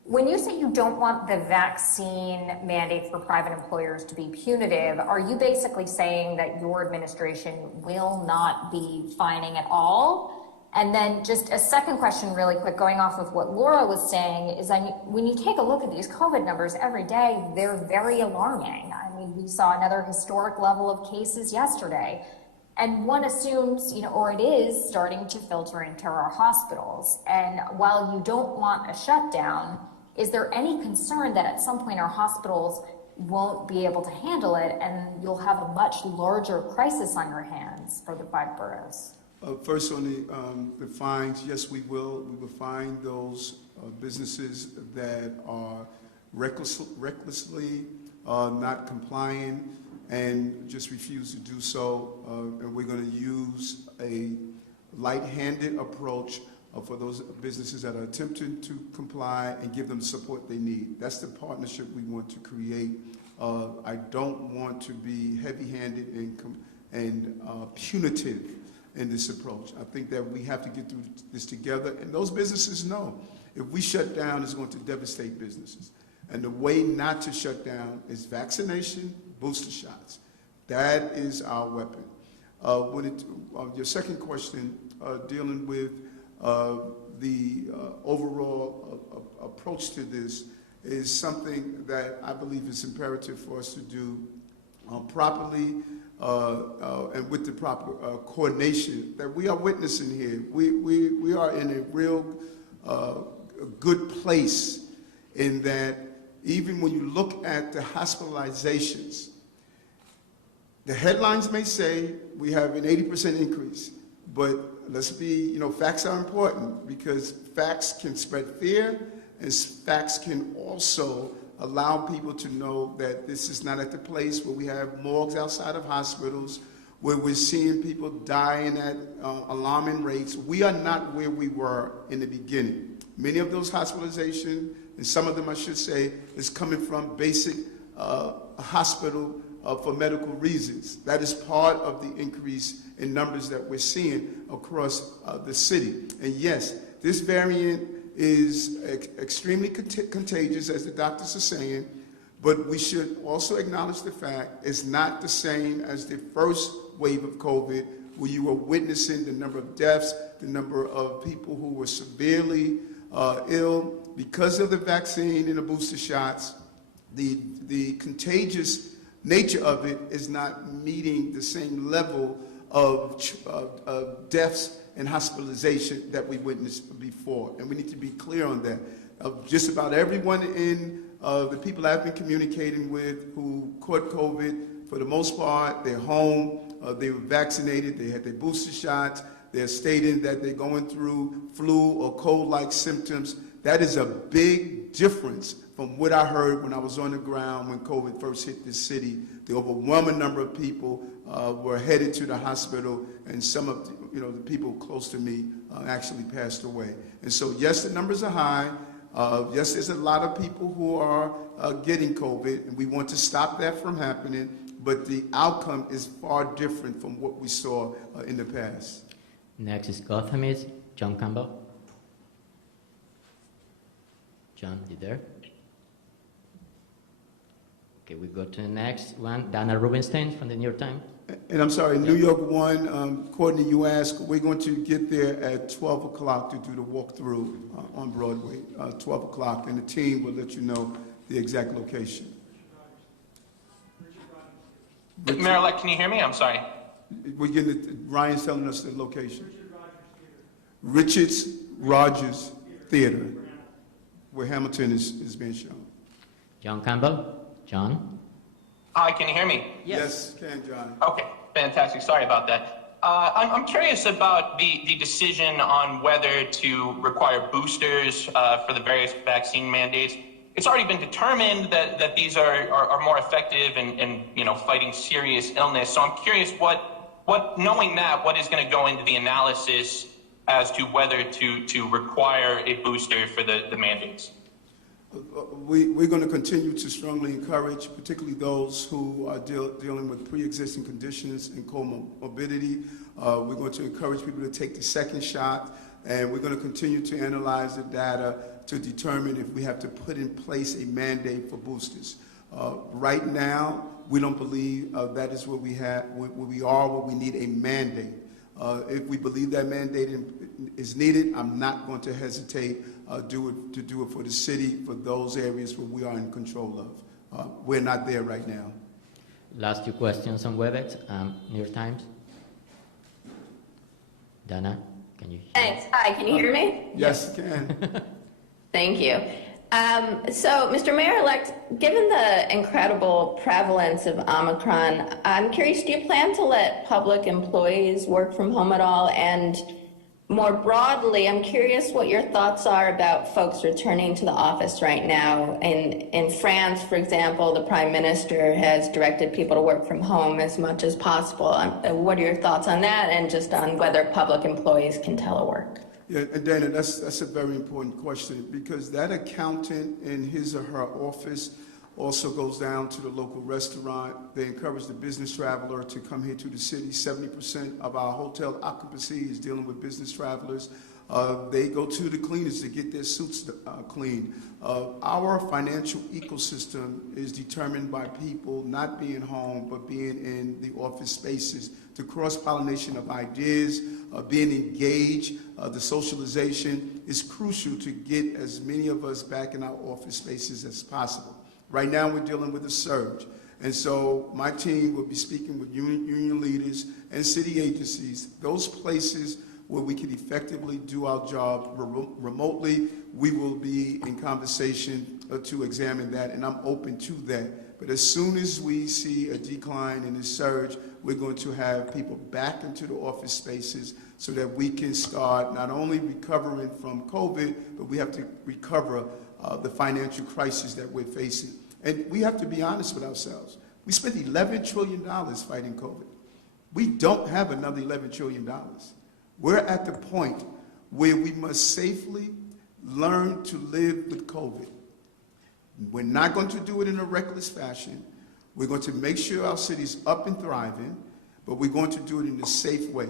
when you say you don't want the vaccine mandate for private employers to be punitive, are you basically saying that your administration will not be fining at all? And then just a second question really quick, going off of what Laura was saying, is when you take a look at these COVID numbers every day, they're very alarming. I mean, we saw another historic level of cases yesterday. And one assumes, or it is starting to filter into our hospitals. And while you don't want a shutdown, is there any concern that at some point our hospitals won't be able to handle it and you'll have a much larger crisis on your hands for the 5 boroughs? First, on the fines, yes, we will. We will fine those businesses that are recklessly not complying and just refuse to do so. And we're going to use a light-handed approach for those businesses that are attempting to comply and give them the support they need. That's the partnership we want to create. I don't want to be heavy-handed and punitive in this approach. I think that we have to get through this together, and those businesses know if we shut down, it's going to devastate businesses. And the way not to shut down is vaccination, booster shots. That is our weapon. Your second question, dealing with the overall approach to this, is something that I believe is imperative for us to do properly and with the proper coordination that we are witnessing here. We are in a real good place in that even when you look at the hospitalizations, the headlines may say we have an 80% increase, but let's be, facts are important because facts can spread fear and facts can also allow people to know that this is not at the place where we have morgues outside of hospitals, where we're seeing people dying at alarming rates. We are not where we were in the beginning. Many of those hospitalizations, and some of them I should say, is coming from basic hospital for medical reasons. That is part of the increase in numbers that we're seeing across the city. And yes, this variant is extremely contagious, as the doctors are saying, but we should also acknowledge the fact it's not the same as the first wave of COVID, where you were witnessing the number of deaths, the number of people who were severely ill because of the vaccine and the booster shots. The contagious nature of it is not meeting the same level of deaths and hospitalization that we witnessed before. And we need to be clear on that. Just about everyone in the people I've been communicating with who caught COVID, for the most part, they're home, they were vaccinated, they had their booster shots, they're stating that they're going through flu or cold-like symptoms. That is a big difference from what I heard when I was on the ground when COVID first hit this city. The overwhelming number of people were headed to the hospital, and some of the people close to me actually passed away. And so, yes, the numbers are high. Yes, there's a lot of people who are getting COVID, and we want to stop that from happening, but the outcome is far different from what we saw in the past. Next is Gothamist, John Campbell. John, you there? Okay, we go to the next one, Dana Rubinstein from the New York Times. And I'm sorry, New York 1, Courtney, you asked, we're going to get there at 12 o'clock to do the walkthrough on Broadway, 12 o'clock, and the team will let you know the exact location. Mayor-elect, can you hear me? I'm sorry. We're getting Ryan's telling us the location. Richards Rogers Theater, where Hamilton is being shown. John Campbell. John? Hi, can you hear me? Yes, can, John. Okay, fantastic. Sorry about that. I'm curious about the decision on whether to require boosters for the various vaccine mandates. It's already been determined that these are more effective in fighting serious illness. So I'm curious knowing that, what is going to go into the analysis as to whether to require a booster for the mandates? We're going to continue to strongly encourage, particularly those who are dealing with pre-existing conditions and comorbidity. We're going to encourage people to take the second shot, and we're going to continue to analyze the data to determine if we have to put in place a mandate for boosters. Right now, we don't believe that is where we need a mandate. If we believe that mandate is needed, I'm not going to hesitate to do it for the city, for those areas where we are in control of. We're not there right now. Last two questions on WebEx, New York Times. Dana, can you hear? Thanks. Hi, can you hear me? Yes, I can. Thank you. So, Mr. Mayor-elect, given the incredible prevalence of Omicron, I'm curious, do you plan to let public employees work from home at all? And more broadly, I'm curious what your thoughts are about folks returning to the office right now. In France, for example, the Prime Minister has directed people to work from home as much as possible. What are your thoughts on that, and just on whether public employees can telework? Yeah, and Dana, that's a very important question, because that accountant in his or her office also goes down to the local restaurant. They encourage the business traveler to come here to the city. 70% of our hotel occupancy is dealing with business travelers. They go to the cleaners to get their suits cleaned. Our financial ecosystem is determined by people not being home, but being in the office spaces. The cross-pollination of ideas, being engaged, the socialization is crucial to get as many of us back in our office spaces as possible. Right now, we're dealing with a surge. And so my team will be speaking with union leaders and city agencies, those places where we can effectively do our job remotely. We will be in conversation to examine that, and I'm open to that. But as soon as we see a decline in the surge, we're going to have people back into the office spaces so that we can start not only recovering from COVID, but we have to recover the financial crisis that we're facing. And we have to be honest with ourselves. We spent $11 trillion fighting COVID. We don't have another $11 trillion. We're at the point where we must safely learn to live with COVID. We're not going to do it in a reckless fashion. We're going to make sure our city's up and thriving, but we're going to do it in a safe way.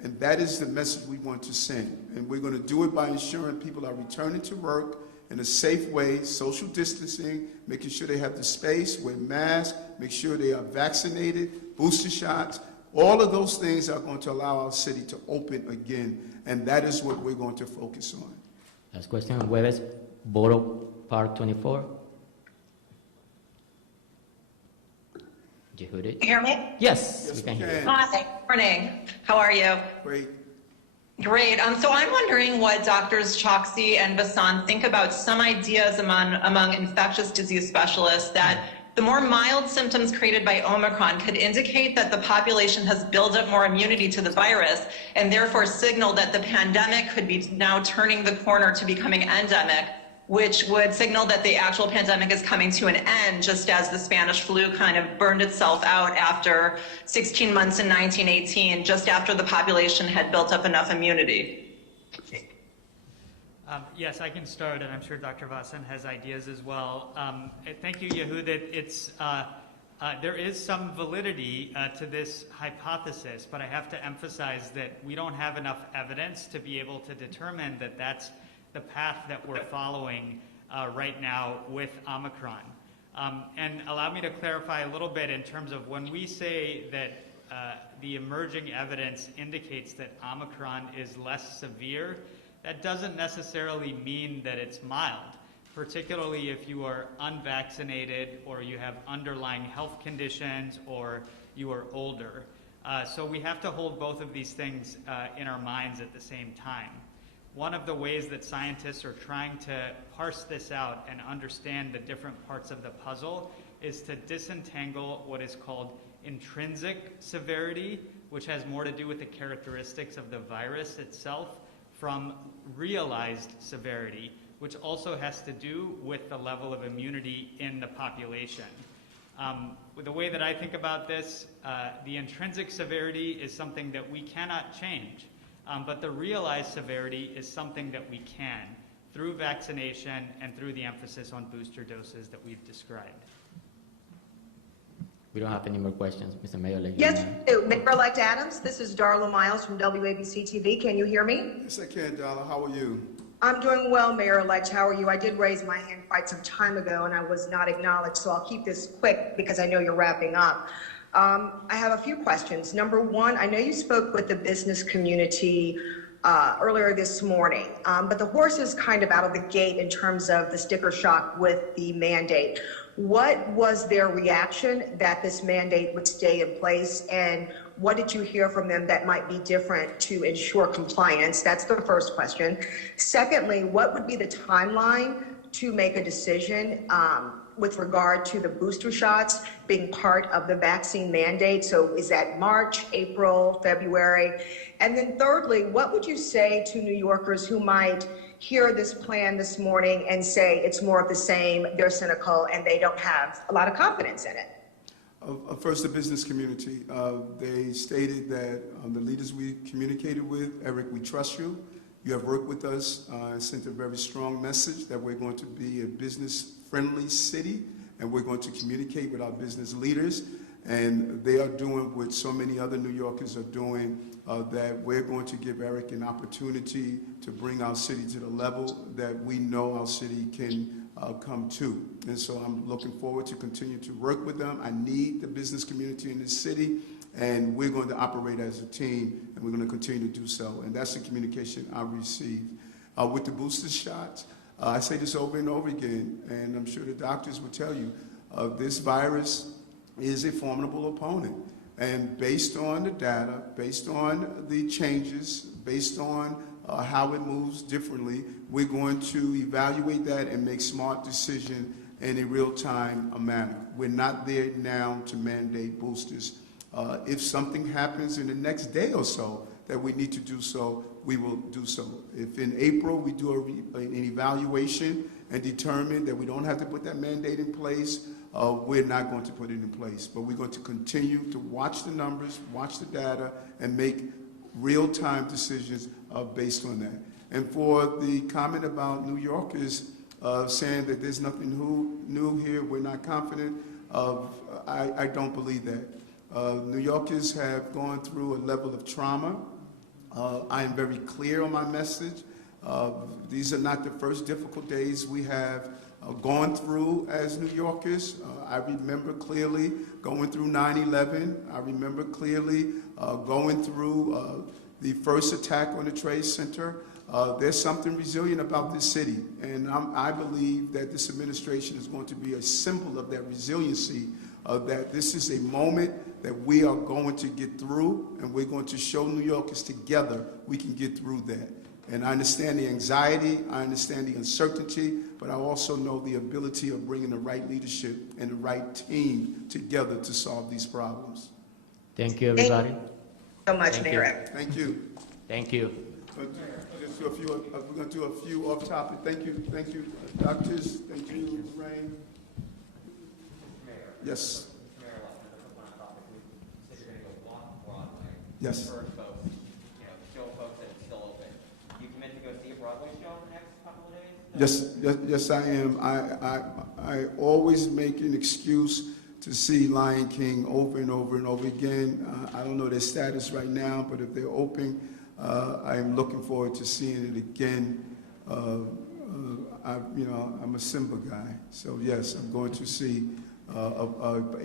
And that is the message we want to send. And we're going to do it by ensuring people are returning to work in a safe way, social distancing, making sure they have the space, wear masks, make sure they are vaccinated, booster shots. All of those things are going to allow our city to open again, and that is what we're going to focus on. Last question on Jueves, Borough Park 24. Yehudi? You hear me? Yes, Yes, we can we hear you. can. Hi, morning. How are you? Great. Great. So I'm wondering what Doctors Choksi and Basan think about some ideas among infectious disease specialists that the more mild symptoms created by Omicron could indicate that the population has built up more immunity to the virus and therefore signal that the pandemic could be now turning the corner to becoming endemic, which would signal that the actual pandemic is coming to an end, just as the Spanish flu kind of burned itself out after 16 months in 1918, just after the population had built up enough immunity. Yes, I can start, and I'm sure Dr. Vasan has ideas as well. Thank you, Yehud. There is some validity to this hypothesis, but I have to emphasize that we don't have enough evidence to be able to determine that that's the path that we're following right now with Omicron. And allow me to clarify a little bit in terms of when we say that the emerging evidence indicates that Omicron is less severe, that doesn't necessarily mean that it's mild, particularly if you are unvaccinated or you have underlying health conditions or you are older. So we have to hold both of these things in our minds at the same time. One of the ways that scientists are trying to parse this out and understand the different parts of the puzzle is to disentangle what is called intrinsic severity, which has more to do with the characteristics of the virus itself, from realized severity, which also has to do with the level of immunity in the population. With the way that I think about this, the intrinsic severity is something that we cannot change, but the realized severity is something that we can through vaccination and through the emphasis on booster doses that we've described. We don't have any more questions, Mr. Mayor. Yes, we do. Mayor-elect Adams, this is Darla Miles from WABC TV. Can you hear me? Yes, I can, Darla. How are you? I'm doing well, Mayor-elect. How are you? I did raise my hand quite some time ago, and I was not acknowledged, so I'll keep this quick because I know you're wrapping up. I have a few questions. Number one, I know you spoke with the business community earlier this morning, but the horse is kind of out of the gate in terms of the sticker shock with the mandate. What was their reaction that this mandate would stay in place, and what did you hear from them that might be different to ensure compliance? That's the first question. Secondly, what would be the timeline to make a decision with regard to the booster shots being part of the vaccine mandate? So is that March, April, February? And then thirdly, what would you say to New Yorkers who might hear this plan this morning and say it's more of the same, they're cynical, and they don't have a lot of confidence in it? First, the business community. They stated that the leaders we communicated with, Eric, we trust you. You have worked with us and sent a very strong message that we're going to be a business-friendly city, and we're going to communicate with our business leaders. And they are doing what so many other New Yorkers are doing, that we're going to give Eric an opportunity to bring our city to the level that we know our city can come to. And so I'm looking forward to continue to work with them. I need the business community in this city, and we're going to operate as a team, and we're going to continue to do so. And that's the communication I received. With the booster shots, I say this over and over again, and I'm sure the doctors will tell you, this virus is a formidable opponent. And based on the data, based on the changes, based on how it moves differently, we're going to evaluate that and make smart decisions in a real-time manner. We're not there now to mandate boosters. If something happens in the next day or so that we need to do so, we will do so. If in April we do an evaluation and determine that we don't have to put that mandate in place, we're not going to put it in place. But we're going to continue to watch the numbers, watch the data, and make real-time decisions based on that. And for the comment about New Yorkers saying that there's nothing new here, we're not confident, I don't believe that. New Yorkers have gone through a level of trauma. I am very clear on my message. These are not the first difficult days we have gone through as New Yorkers. I remember clearly going through 9/11. I remember clearly going through the first attack on the Trade Center. There's something resilient about this city, and I believe that this administration is going to be a symbol of that resiliency that this is a moment that we are going to get through, and we're going to show New Yorkers together we can get through that. And I understand the anxiety, I understand the uncertainty, but I also know the ability of bringing the right leadership and the right team together to solve these problems. Thank you, everybody. So much, Thank Mayor Eck. Thank you. Thank you. Just do a few, we're going to do a few off topic. Thank you, doctors. Thank you, Lorraine. Yes. Yes. For folks, show folks that it's still open. You commit to go see a Broadway show in the next couple of days? Yes, I am. I always make an excuse to see Lion King over and over and over again. I don't know their status right now, but if they're open, I am looking forward to seeing it again. I'm a Simba guy, so yes, I'm going to see a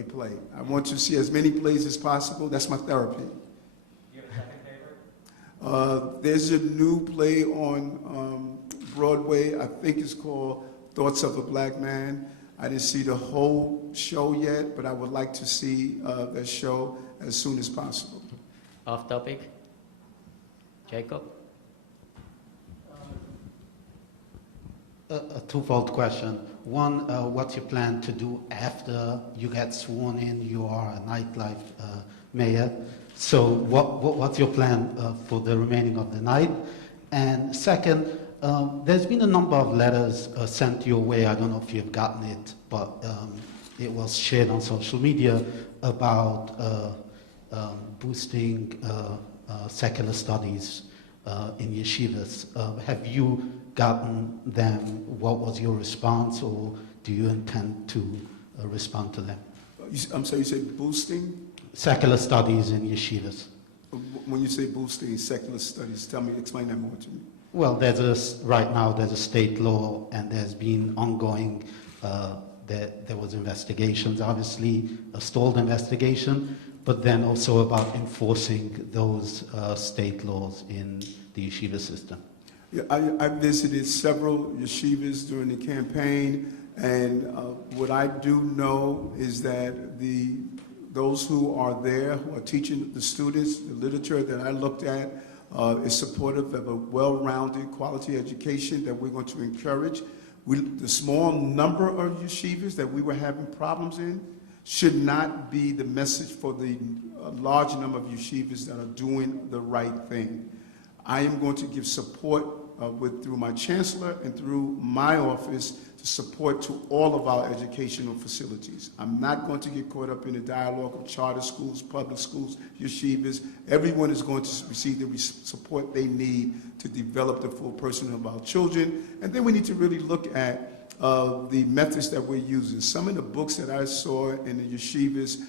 play. I want to see as many plays as possible. That's my therapy. There's a new play on Broadway. I think it's called Thoughts of a Black Man. I didn't see the whole show yet, but I would like to see that show as soon as possible. Off topic. Jacob? A twofold question. One, what's your plan to do after you get sworn in? You are a nightlife mayor. So what's your plan for the remaining of the night? And second, there's been a number of letters sent your way. I don't know if you've gotten it, but it was shared on social media about boosting secular studies in yeshivas. Have you gotten them? What was your response, or do you intend to respond to them? I'm sorry, you say boosting? Secular studies in yeshivas. When you say boosting secular studies, explain that more to me. Well, right now there's a state law, and there's been ongoing, there was investigations, obviously, a stalled investigation, but then also about enforcing those state laws in the yeshiva system. Yeah, I visited several yeshivas during the campaign, and what I do know is that those who are there, who are teaching the students, the literature that I looked at is supportive of a well-rounded quality education that we're going to encourage. The small number of yeshivas that we were having problems in should not be the message for the large number of yeshivas that are doing the right thing. I am going to give support through my chancellor and through my office to support to all of our educational facilities. I'm not going to get caught up in the dialogue of charter schools, public schools, yeshivas. Everyone is going to receive the support they need to develop the full person of our children. And then we need to really look at the methods that we're using. Some of the books that I saw in the yeshivas,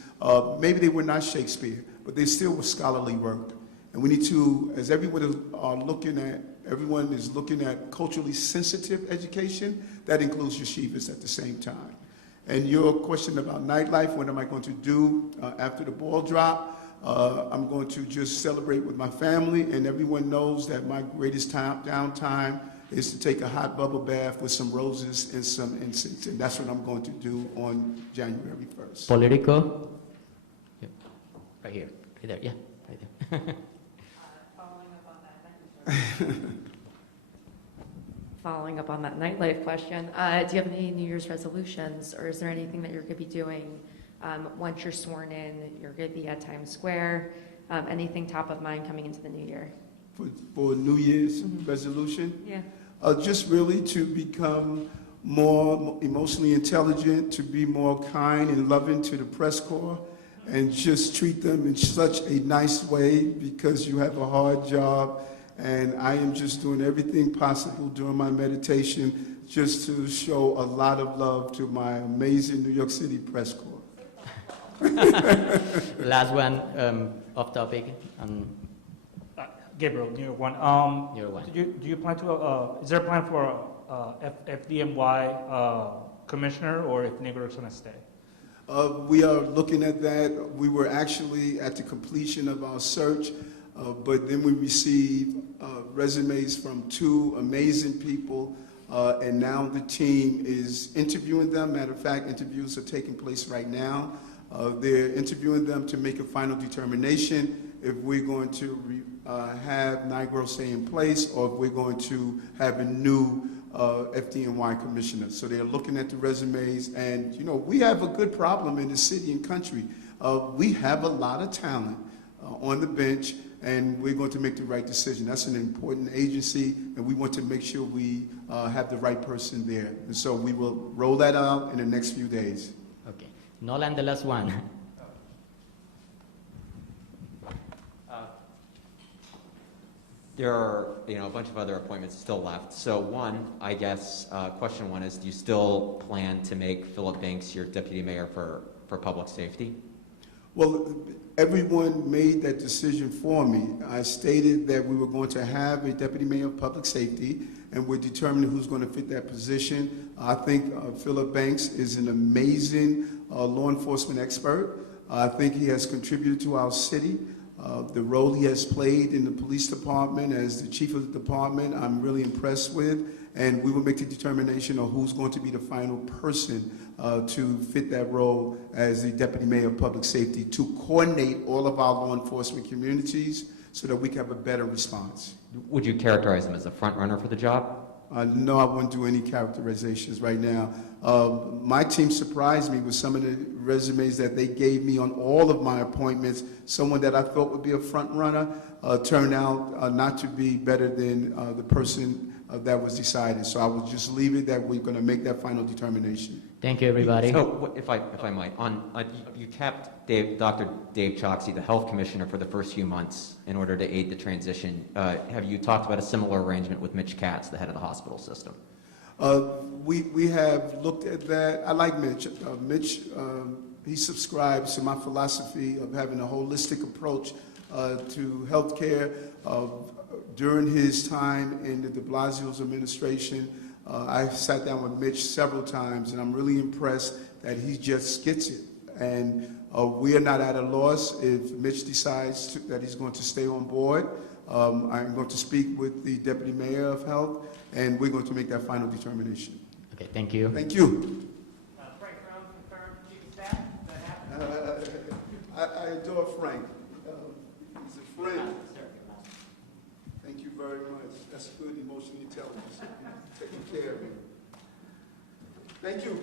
maybe they were not Shakespeare, but they still were scholarly work. And we need to, as everyone is looking at culturally sensitive education, that includes yeshivas at the same time. And your question about nightlife, what am I going to do after the ball drop? I'm going to just celebrate with my family, and everyone knows that my greatest downtime is to take a hot bubble bath with some roses and some incense, and that's what I'm going to do on January 1st. Politico? Yeah. Right here, right there, yeah, right there. Following up on that nightlife question, do you have any New Year's resolutions, or is there anything that you're going to be doing once you're sworn in? You're going to be at Times Square. Anything top of mind coming into the new year? For New Year's resolution? Yeah. Just really to become more emotionally intelligent, to be more kind and loving to the press corps, and just treat them in such a nice way, because you have a hard job. And I am just doing everything possible during my meditation just to show a lot of love to my amazing New York City press corps. Last one, off topic. Gabriel, New York One. New York One. Do you plan to? Is there a plan for FDNY commissioner, or if Negro is going to stay? We are looking at that. We were actually at the completion of our search. But then we received resumes from two amazing people, and now the team is interviewing them. Matter of fact, interviews are taking place right now. They're interviewing them to make a final determination if we're going to have NYGRO stay in place or if we're going to have a new FDNY commissioner. So they're looking at the resumes, and you know, we have a good problem in the city and country. We have a lot of talent on the bench, and we're going to make the right decision. That's an important agency, and we want to make sure we have the right person there. And so we will roll that out in the next few days. Okay. Nolan, the last one. There are, a bunch of other appointments still left. So one, I guess, question one is, do you still plan to make Philip Banks your deputy mayor for public safety? Well, everyone made that decision for me. I stated that we were going to have a deputy mayor of public safety, and we're determining who's going to fit that position. I think Philip Banks is an amazing law enforcement expert. I think he has contributed to our city. The role he has played in the police department as the chief of the department, I'm really impressed with, and we will make the determination of who's going to be the final person to fit that role as the deputy mayor of public safety, to coordinate all of our law enforcement communities so that we can have a better response. Would you characterize him as a front runner for the job? No, I wouldn't do any characterizations right now. My team surprised me with some of the resumes that they gave me on all of my appointments. Someone that I thought would be a front runner turned out not to be better than the person that was decided. So I will just leave it that we're going to make that final determination. Thank you, everybody. So, if I might, you kept Dr. Dave Choksi, the health commissioner, for the first few months in order to aid the transition. Have you talked about a similar arrangement with Mitch Katz, the head of the hospital system? We have looked at that. I like Mitch. Mitch, he subscribes to my philosophy of having a holistic approach to healthcare. During his time in the de Blasio's administration, I sat down with Mitch several times, and I'm really impressed that he just gets it. And we are not at a loss if Mitch decides that he's going to stay on board. I'm going to speak with the Deputy Mayor of Health, and we're going to make that final determination. Okay, thank you. Thank you. Frank Brown, confirmed chief of staff. Is that happening? I adore Frank. He's a friend. Thank you very much. That's good emotional intelligence. Taking care of me. Thank you.